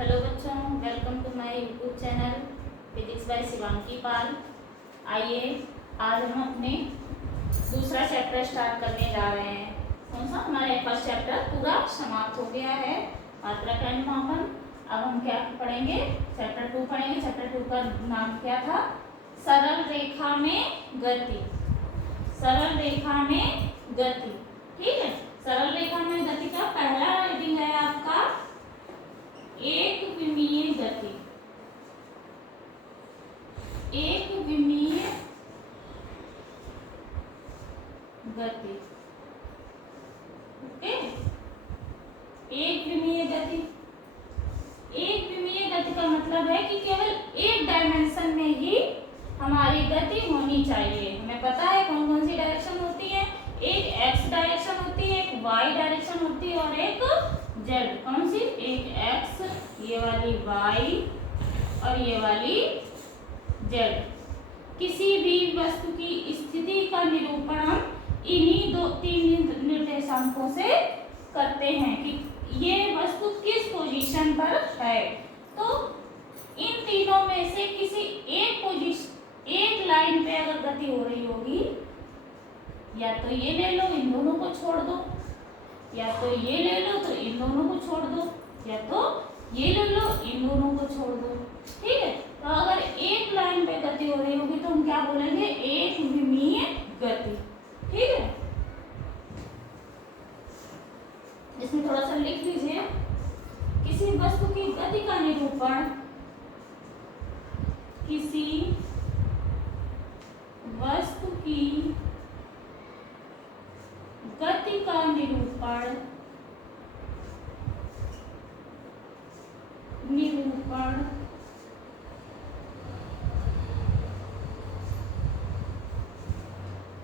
Hello बच्चों, welcome to my YouTube channel physics by Shivanki Pal. आइए आज हम अपने दूसरा चैप्टर स्टार्ट करने जा रहे हैं। कौन सा? हमारा फर्स्ट चैप्टर पूरा समाप्त हो गया है, मात्रा का अनुमापन। अब हम क्या पढ़ेंगे? चैप्टर 2 पढ़ेंगे। चैप्टर 2 का नाम क्या था? सरल रेखा में गति। सरल रेखा में गति, ठीक है। सरल रेखा में गति का पहला रीडिंग है आपका एक विमीय गति। एक विमीय गति, ओके। एक विमीय गति, एक विमीय गति का मतलब है कि केवल एक डायमेंशन में ही हमारी गति होनी चाहिए। हमें पता है कौन कौन सी डायरेक्शन होती है। एक एक्स डायरेक्शन होती है, एक वाई डायरेक्शन होती है और एक जेड। कौन सी? एक एक्स, ये वाली वाई और ये वाली जेड। किसी भी वस्तु की स्थिति का निरूपण हम इन्हीं तीन निर्देशांकों से करते हैं कि ये वस्तु किस पोजीशन पर है। तो इन तीनों में से किसी एक लाइन पे अगर गति हो रही होगी, या तो ये ले लो, इन दोनों को छोड़ दो, या तो ये ले लो तो इन दोनों को छोड़ दो, या तो ये ले लो, इन दोनों को छोड़ दो, ठीक है। तो अगर एक लाइन पे गति हो रही होगी तो हम क्या बोलेंगे? एक विमीय गति, ठीक है। इसमें थोड़ा सा लिख लीजिए। किसी वस्तु की गति का निरूपण किसी वस्तु की गति का निरूपण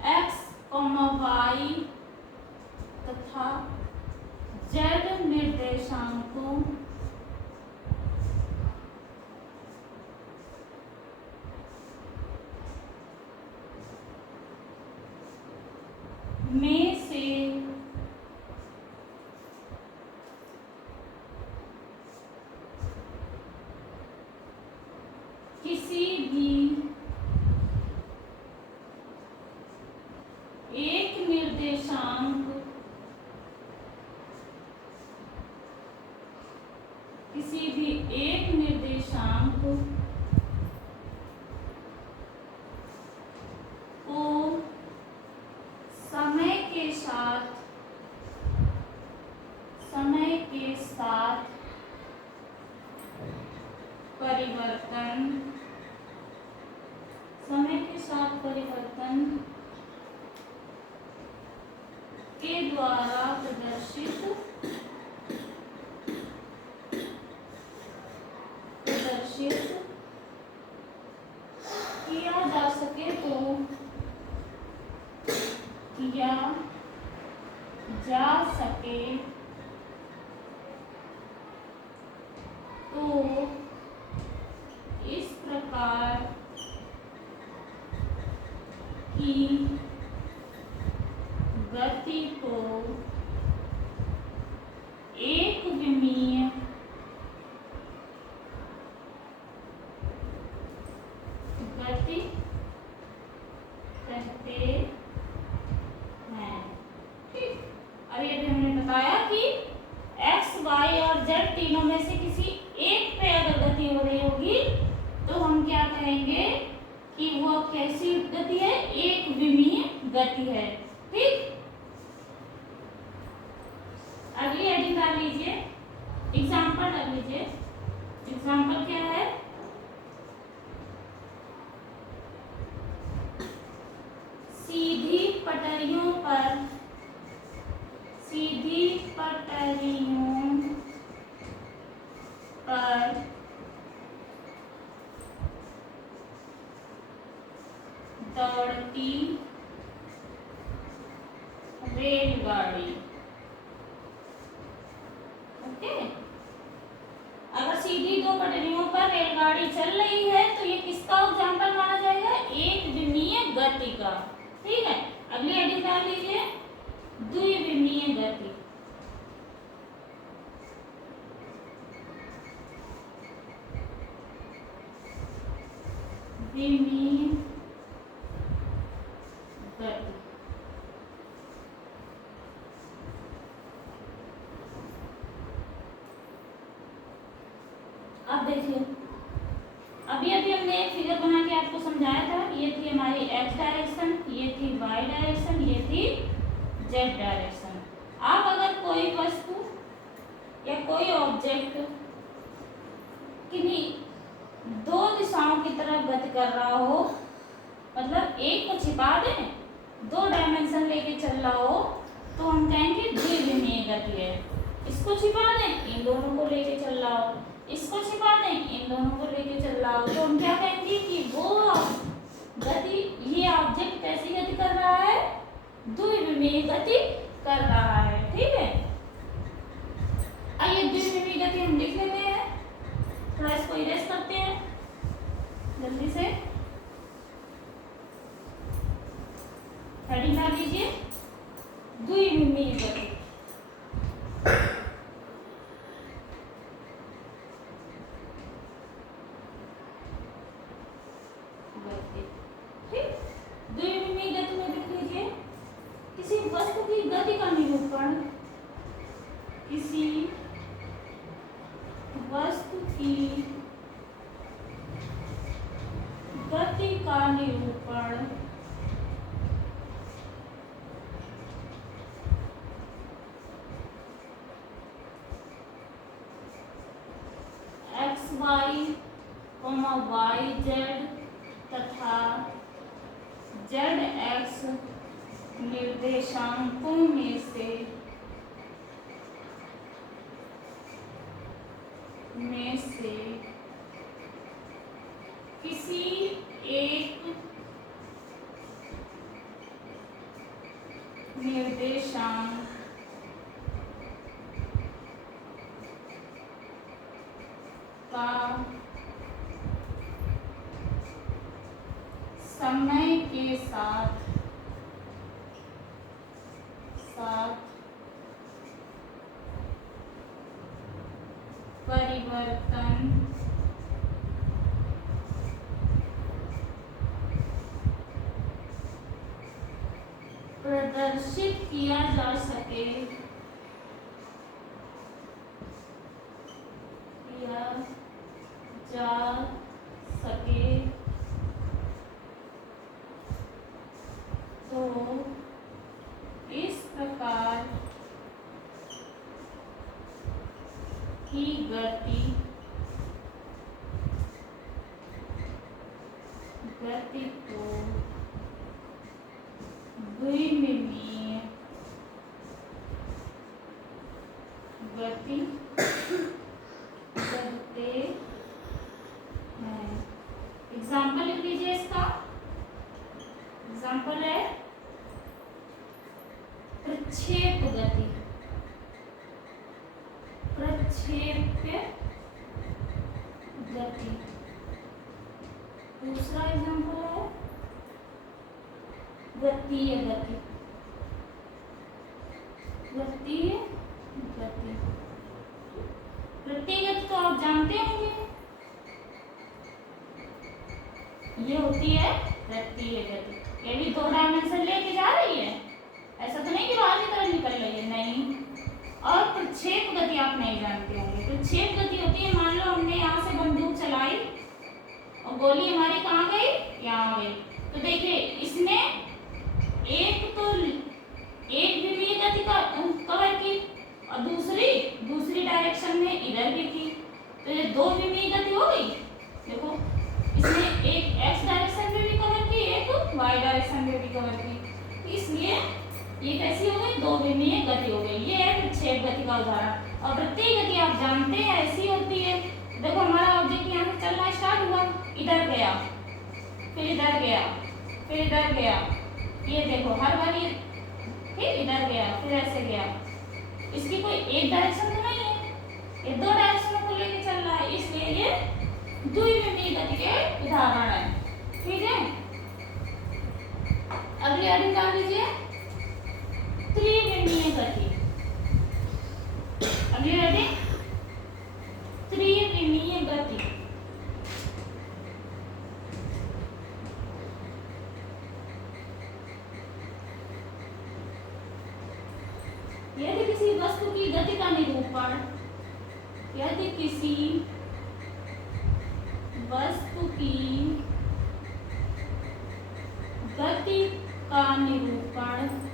x, y तथा z निर्देशांकों में से किसी भी एक निर्देशांक को समय के साथ परिवर्तन के द्वारा प्रदर्शित किया जा सके तो किया जा सके तो इस प्रकार की गति को एक विमीय गति कहते हैं, ठीक। अब ये भी हमने बताया कि x, y और z तीनों में से किसी एक पे अगर गति हो रही होगी तो हम क्या कहेंगे कि वो कैसी गति है? एक विमीय गति है, ठीक। अगली हेडिंग डाल लीजिए, एग्जाम्पल डाल लीजिए। एग्जाम्पल क्या है? सीधी पटरियों पर दौड़ती रेलगाड़ी, ओके। अगर सीधी दो पटरियों पर रेलगाड़ी चल रही है तो ये किसका एग्जाम्पल माना जाएगा? एक विमीय गति का, ठीक है। अगली हेडिंग डाल लीजिए, द्विविमीय गति। विमीय गति। अब देखिए, अभी हमने एक फिगर बना के आपको समझाया था। ये थी हमारी एक्स डायरेक्शन, ये थी वाई डायरेक्शन, ये थी जेड डायरेक्शन। अब अगर कोई वस्तु या कोई ऑब्जेक्ट किन्हीं दो दिशाओं की तरफ गति कर रहा हो, मतलब एक को छिपा दें, दो डायमेंशन लेके चल रहा हो, तो हम कहेंगे द्विविमीय गति है। इसको छिपा दें, इन दोनों को लेके चल रहा हो, इसको छिपा दें, इन दोनों को लेके चल रहा हो, तो हम क्या कहेंगे कि वो गति, ये ऑब्जेक्ट कैसी गति कर रहा है? द्विविमीय गति कर रहा है। ठीक है, आइए द्विविमीय गति हम लिख लेते हैं। थोड़ा इसको इरेज करते हैं जल्दी से। हेडिंग डाल दीजिए, द्विविमीय गति। द्विविमीय गति में देख लीजिए, किसी वस्तु की गति का निरूपण, किसी वस्तु की गति का निरूपण एक्स वाई, वाई जेड तथा जेड एक्स निर्देशांकों में से किसी एक निर्देशांक का समय के साथ परिवर्तन प्रदर्शित किया जा सके, तो इस प्रकार की गति को द्विविमीय गति कहते हैं। एग्जाम्पल लिख लीजिए इसका। एग्जाम्पल है प्रक्षेप गति। प्रक्षेप्य गति। दूसरा एग्जाम्पल है वृत्तीय गति। वृत्तीय गति, वृत्तीय गति तो आप जानते होंगे, ये होती है वृत्तीय गति। ये भी दो डायमेंशन लेके जा रही है, ऐसा तो नहीं कि बाहर की तरफ निकल रही है, नहीं। और प्रक्षेप गति आप नहीं जानते होंगे। प्रक्षेप गति होती है, मान लो हमने यहाँ से बंदूक चलाई और गोली हमारी कहाँ गई? यहाँ गई। तो देखिए इसने एक विमीय गति का कवर की और दूसरी डायरेक्शन में इधर भी की, तो ये दो विमीय गति हो गई। देखो इसने एक एक्स डायरेक्शन में भी कवर की, एक वाई डायरेक्शन में भी कवर की, इसलिए ये कैसी हो गई? दो विमीय गति हो गई। ये है प्रक्षेप गति का उदाहरण। और वृत्तीय गति आप जानते हैं ऐसी होती है। देखो हमारा ऑब्जेक्ट यहाँ से चलना स्टार्ट हुआ, इधर गया, फिर इधर गया, फिर इधर गया, ये देखो हर बार ये फिर इधर गया, फिर ऐसे गया। इसकी कोई एक डायरेक्शन तो नहीं है, ये दो डायरेक्शन को लेके चल रहा है, इसलिए ये द्विविमीय गति के उदाहरण है। ठीक है, अगली हेडिंग डाल लीजिए त्रिविमीय गति। अगली हेडिंग त्रिविमीय गति। वस्तु की गति का निरूपण, यदि किसी वस्तु की गति का निरूपण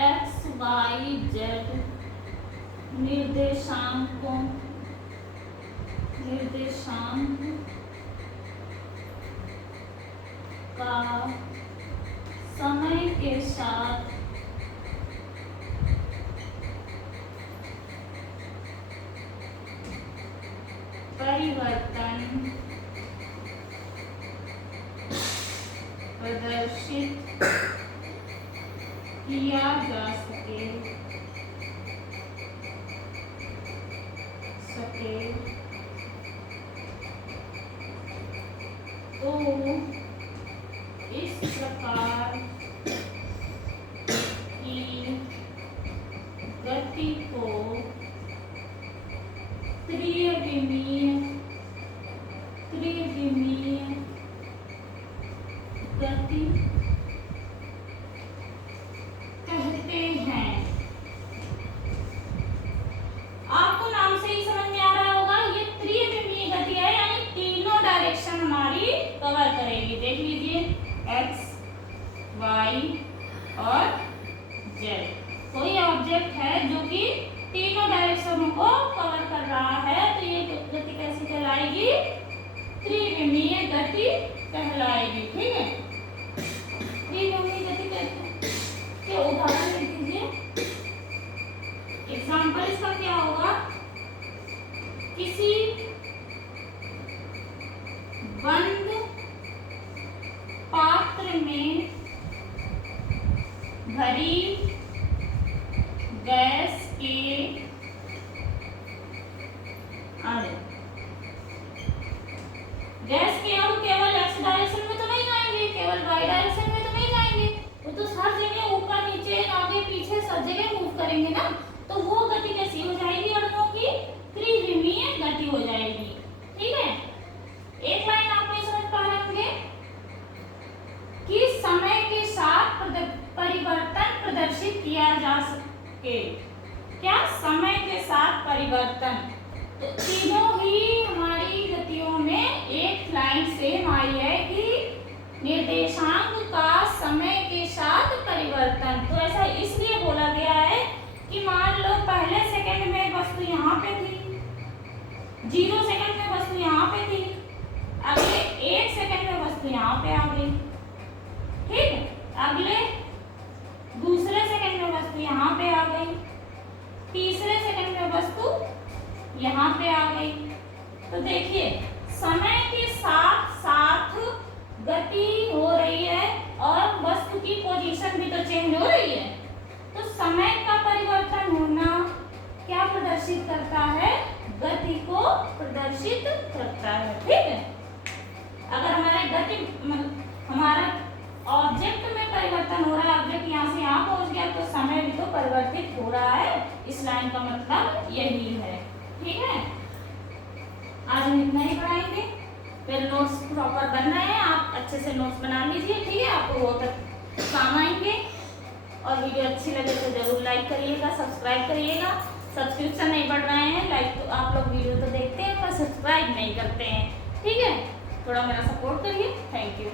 एक्स वाई जेड निर्देशांक का समय के साथ परिवर्तन प्रदर्शित किया जा सके तो इस प्रकार की गति को त्रिविमीय गति कहते हैं। आपको नाम से ही समझ में आ रहा होगा, ये त्रिविमीय गति है, यानी तीनों डायरेक्शन हमारी कवर करेगी। देख लीजिए एक्स, वाई और जेड, कोई ऑब्जेक्ट है जो कि तीनों डायरेक्शनों को कवर कर रहा है, तो ये गति कैसी कहलाएगी? त्रिविमीय गति कहलाएगी। ठीक है, त्रिविमीय गति कहते हैं। के उदाहरण लिख दीजिए। एग्जाम्पल इसका क्या होगा? किसी बंद पात्र में भरी गैस के अणु केवल एक्स डायरेक्शन में तो नहीं जाएंगे, केवल वाई डायरेक्शन में तो नहीं जाएंगे, वो तो हर जगह ऊपर नीचे आगे पीछे सब जगह मूव करेंगे ना। तो वो गति कैसी हो जाएगी? अणुओं की त्रिविमीय गति हो जाएगी। ठीक है, एक लाइन आप नहीं समझ पा रहे होंगे कि समय के साथ परिवर्तन प्रदर्शित किया जा सके। क्या? समय के साथ परिवर्तन। तो तीनों ही हमारी गतियों में एक लाइन सेम आई है कि निर्देशांक का समय के साथ परिवर्तन। तो ऐसा इसलिए बोला गया है कि मान लो पहले सेकंड में वस्तु यहाँ पे थी, 0 सेकंड में वस्तु यहाँ पे थी, अगले 1 सेकंड में वस्तु यहाँ पे आ गई। ठीक है, अगले दूसरे सेकंड में वस्तु यहाँ पे आ गई, तीसरे सेकंड में वस्तु यहाँ पे आ गई। तो देखिए समय के साथ साथ गति हो रही है और वस्तु की पोजीशन भी तो चेंज हो रही है। तो समय का परिवर्तन होना क्या प्रदर्शित करता है? गति को प्रदर्शित करता है। ठीक है, अगर हमारा ऑब्जेक्ट में परिवर्तन हो रहा है, ऑब्जेक्ट यहाँ से यहाँ पहुंच गया, तो समय भी तो परिवर्तित हो रहा है। इस लाइन का मतलब यही है। ठीक है, आज हम इतना ही पढ़ाएंगे, फिर नोट्स प्रॉपर बन रहे हैं, आप अच्छे से नोट्स बना लीजिए। ठीक है, आपको बहुत काम आएंगे। और वीडियो अच्छी लगे तो जरूर लाइक करिएगा, सब्सक्राइब करिएगा। सब्सक्रिप्शन नहीं बढ़ रहे हैं, लाइक तो आप लोग वीडियो तो देखते हैं पर सब्सक्राइब नहीं करते हैं। ठीक है, थोड़ा मेरा सपोर्ट करिए। Thank you.